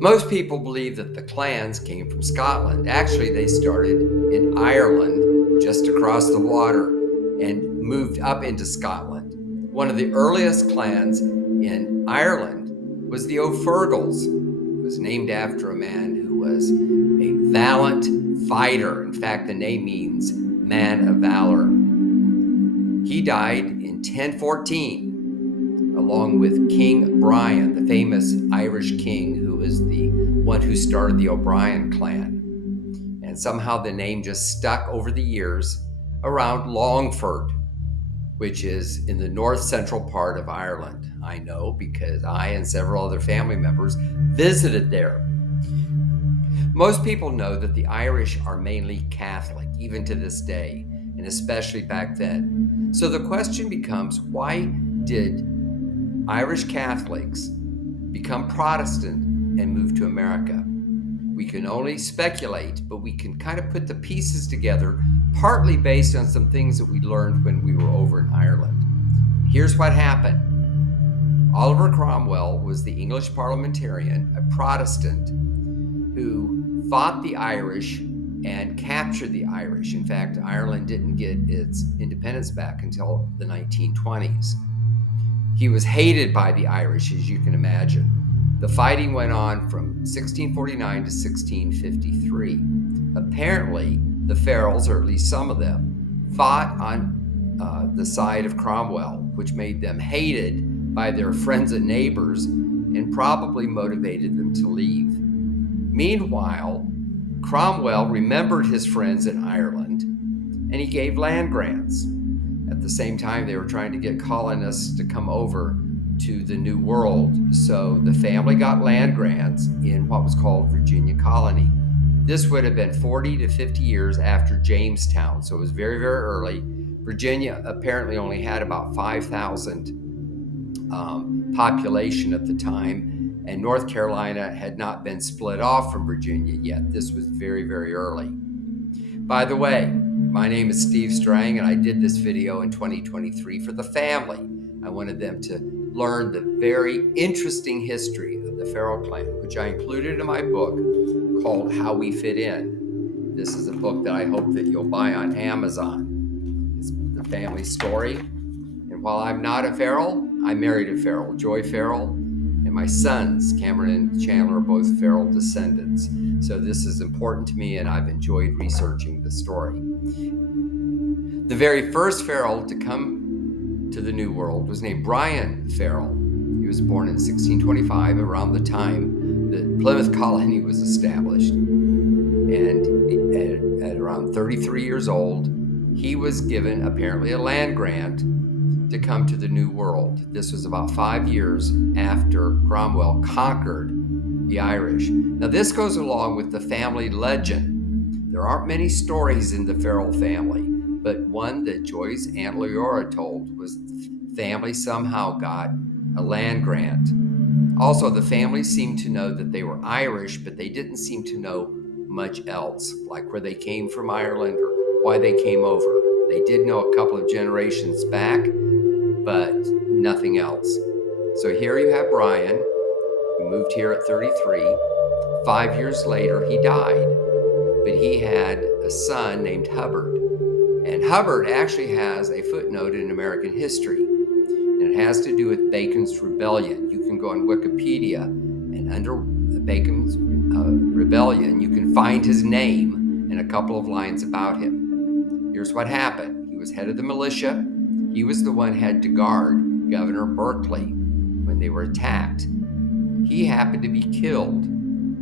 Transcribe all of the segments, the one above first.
Most people believe that the clans came from Scotland. Actually, they started in Ireland, just across the water, and moved up into Scotland. One of the earliest clans in Ireland was the O'Ferrells. It was named after a man who was a valiant fighter. In fact, the name means man of valor. He died in 1014, along with King Brian, the famous Irish king who was the one who started the O'Brien clan. And somehow the name just stuck over the years around Longford, which is in the north central part of Ireland. I know because I and several other family members visited there. Most people know that the Irish are mainly Catholic, even to this day, and especially back then. So the question becomes, why did Irish Catholics become Protestant and move to America? We can only speculate, but we can kind of put the pieces together, partly based on some things that we learned when we were over in Ireland. Here's what happened. Oliver Cromwell was the English parliamentarian, a Protestant, who fought the Irish and captured the Irish. In fact, Ireland didn't get its independence back until the 1920s. He was hated by the Irish, as you can imagine. The fighting went on from 1649 to 1653. Apparently, the Ferrells, or at least some of them, fought on the side of Cromwell, which made them hated by their friends and neighbors and probably motivated them to leave. Meanwhile, Cromwell remembered his friends in Ireland, and he gave land grants. At the same time, they were trying to get colonists to come over to the New World. So the family got land grants in what was called Virginia Colony. This would have been 40 to 50 years after Jamestown, so it was very, very early. Virginia apparently only had about 5,000 population at the time, and North Carolina had not been split off from Virginia yet. This was very, very early. By the way, my name is Steve Strang, and I did this video in 2023 for the family. I wanted them to learn the very interesting history of the Ferrell clan, which I included in my book called How We Fit In. This is a book that I hope that you'll buy on Amazon. It's the family story. And while I'm not a Ferrell, I married a Ferrell, Joy Ferrell, and my sons, Cameron and Chandler, are both Ferrell descendants. So this is important to me, and I've enjoyed researching the story. The very first Ferrell to come to the New World was named Brian Ferrell. He was born in 1625, around the time that Plymouth Colony was established. And at around 33 years old, he was given apparently a land grant to come to the New World. This was about 5 years after Cromwell conquered the Irish. Now this goes along with the family legend. There aren't many stories in the Ferrell family, but one that Joy's Aunt Leora told was the family somehow got a land grant. Also, the family seemed to know that they were Irish, but they didn't seem to know much else, like where they came from Ireland or why they came over. They did know a couple of generations back, but nothing else. So here you have Brian, who moved here at 33. 5 years later, he died, but he had a son named Hubbard. And Hubbard actually has a footnote in American history, and it has to do with Bacon's Rebellion. You can go on Wikipedia, and under Bacon's Rebellion, you can find his name and a couple of lines about him. Here's what happened. He was head of the militia. He was the one who had to guard Governor Berkeley when they were attacked. He happened to be killed.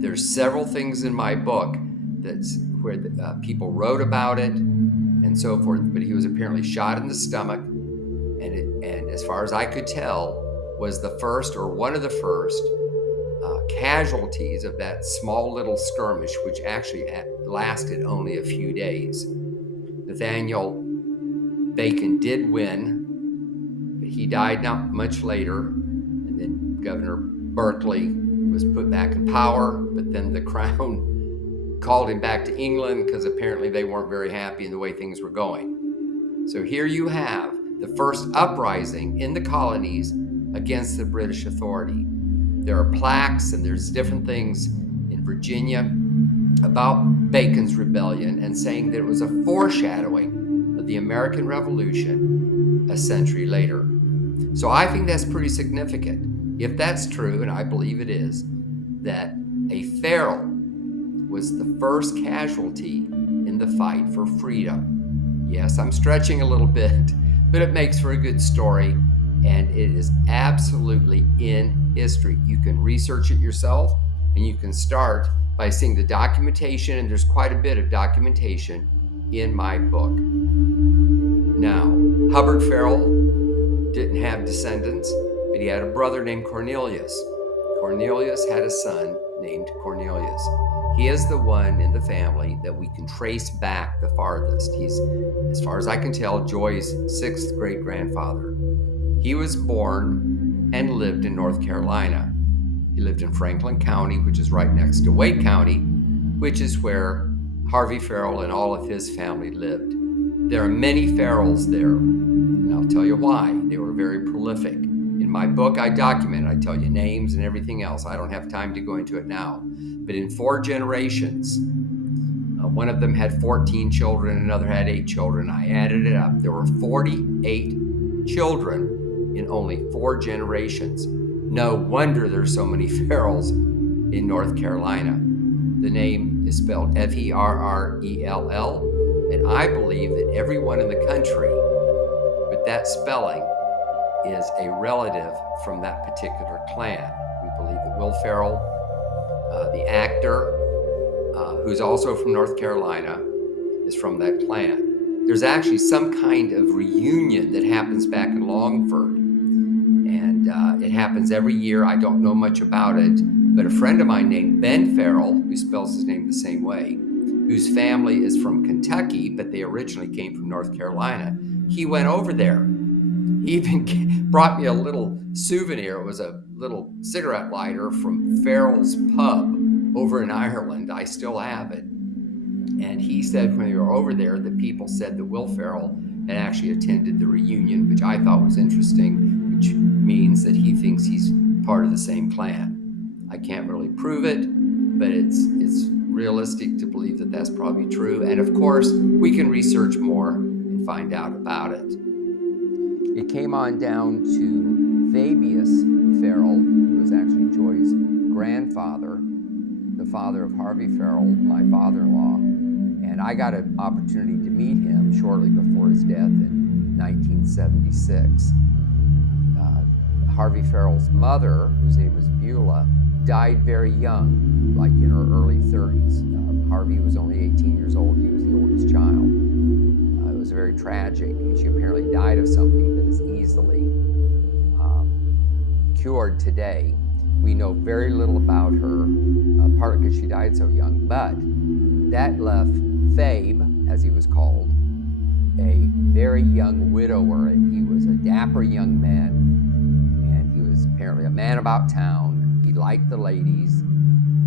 There's several things in my book that's where people wrote about it and so forth, but he was apparently shot in the stomach, and as far as I could tell, was the first or one of the first casualties of that small little skirmish, which actually lasted only a few days. Nathaniel Bacon did win, but he died not much later, and then Governor Berkeley was put back in power, but then the Crown called him back to England because apparently they weren't very happy in the way things were going. So here you have the first uprising in the colonies against the British authority. there are plaques and there's different things in Virginia about Bacon's rebellion and saying that it was a foreshadowing of the American Revolution a century later. So I think that's pretty significant. If that's true, and I believe it is, that a Ferrell was the first casualty in the fight for freedom. Yes, I'm stretching a little bit, but it makes for a good story, and it is absolutely in history. You can research it yourself, and you can start by seeing the documentation, and there's quite a bit of documentation in my book. Now, Hubbard Ferrell didn't have descendants, but he had a brother named Cornelius. Cornelius had a son named Cornelius. He is the one in the family that we can trace back the farthest. He's, as far as I can tell, Joy's sixth great grandfather. He was born and lived in North Carolina. He lived in Franklin County, which is right next to Wake County, which is where Harvey Ferrell and all of his family lived. There are many Ferrells there, and I'll tell you why. They were very prolific. In my book, I document it. I tell you names and everything else. I don't have time to go into it now. But in 4 generations, one of them had 14 children, another had 8 children. I added it up. There were 48 children in only 4 generations. No wonder there's so many Ferrells in North Carolina. The name is spelled Ferrell, and I believe that everyone in the country with that spelling is a relative from that particular clan. We believe that Will Ferrell, the actor, who's also from North Carolina, is from that clan. There's actually some kind of reunion that happens back in Longford, and it happens every year. I don't know much about it, but a friend of mine named Ben Ferrell, who spells his name the same way, whose family is from Kentucky, but they originally came from North Carolina, he went over there. He even brought me a little souvenir. It was a little cigarette lighter from Ferrell's pub over in Ireland. I still have it. And he said when we were over there that people said that Will Ferrell had actually attended the reunion, which I thought was interesting, which means that he thinks he's part of the same clan. I can't really prove it, but it's realistic to believe that that's probably true. And of course, we can research more and find out about it. It came on down to Fabius Ferrell, who was actually Joy's grandfather, the father of Harvey Ferrell, my father-in-law. And I got an opportunity to meet him shortly before his death in 1976. Harvey Ferrell's mother, whose name was Beulah, died very young, like in her early 30s. Harvey was only 18 years old. He was the oldest child. It was very tragic. She apparently died of something that is easily cured today. We know very little about her, partly because she died so young, but that left Fabe, as he was called, a very young widower, and he was a dapper young man, and he was apparently a man about town. He liked the ladies,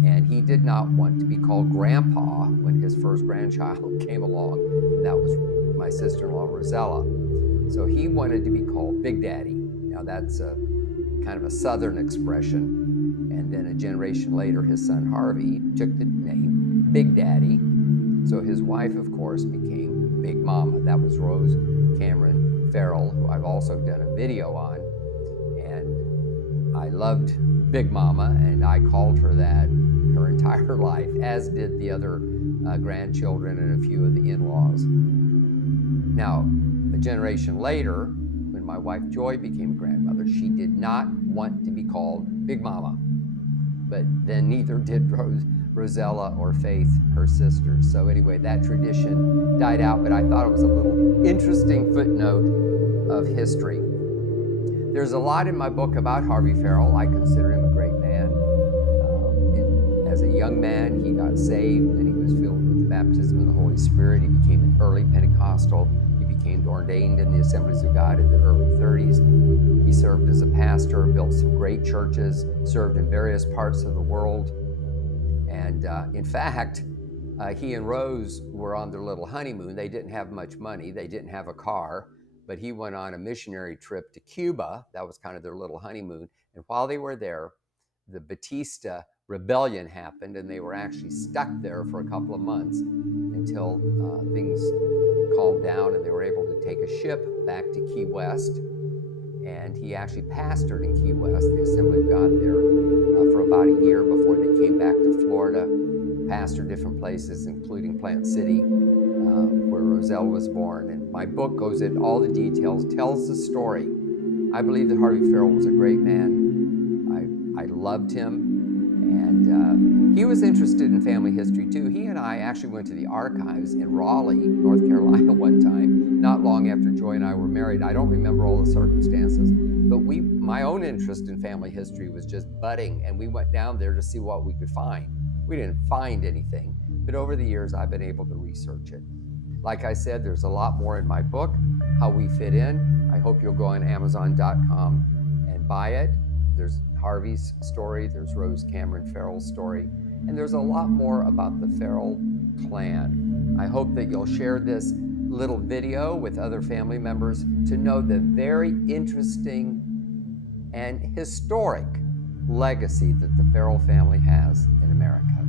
and he did not want to be called grandpa when his first grandchild came along, and that was my sister-in-law, Rosella. So he wanted to be called Big Daddy. Now that's a kind of a Southern expression, and then a generation later, his son Harvey took the name Big Daddy. So his wife, of course, became Big Mama. That was Rose Cameron Ferrell, who I've also done a video on, and I loved Big Mama, and I called her that her entire life, as did the other grandchildren and a few of the in-laws. Now, a generation later, when my wife Joy became a grandmother, she did not want to be called Big Mama, but then neither did Rosella or Faith, her sisters. So anyway, that tradition died out, but I thought it was a little interesting footnote of history. There's a lot in my book about Harvey Ferrell. I consider him a great man. As a young man, he got saved, and he was filled with the baptism of the Holy Spirit. He became an early Pentecostal. He became ordained in the Assemblies of God in the early 30s. He served as a pastor, built some great churches, served in various parts of the world. And in fact, he and Rose were on their little honeymoon. They didn't have much money. They didn't have a car, but he went on a missionary trip to Cuba. That was kind of their little honeymoon. And while they were there, the Batista rebellion happened, and they were actually stuck there for a couple of months until things calmed down and they were able to take a ship back to Key West. And he actually pastored in Key West, the Assembly of God there, for about a year before they came back to Florida. Pastored different places, including Plant City, where Roselle was born. And my book goes into all the details, tells the story. I believe that Harvey Ferrell was a great man. I loved him. And he was interested in family history too. He and I actually went to the archives in Raleigh, North Carolina one time, not long after Joy and I were married. I don't remember all the circumstances, but my own interest in family history was just budding, and we went down there to see what we could find. We didn't find anything, but over the years I've been able to research it. Like I said, there's a lot more in my book, How We Fit In. I hope you'll go on Amazon.com and buy it. There's Harvey's story, there's Rose Cameron Ferrell's story, and there's a lot more about the Ferrell clan. I hope that you'll share this little video with other family members to know the very interesting and historic legacy that the Ferrell family has in America.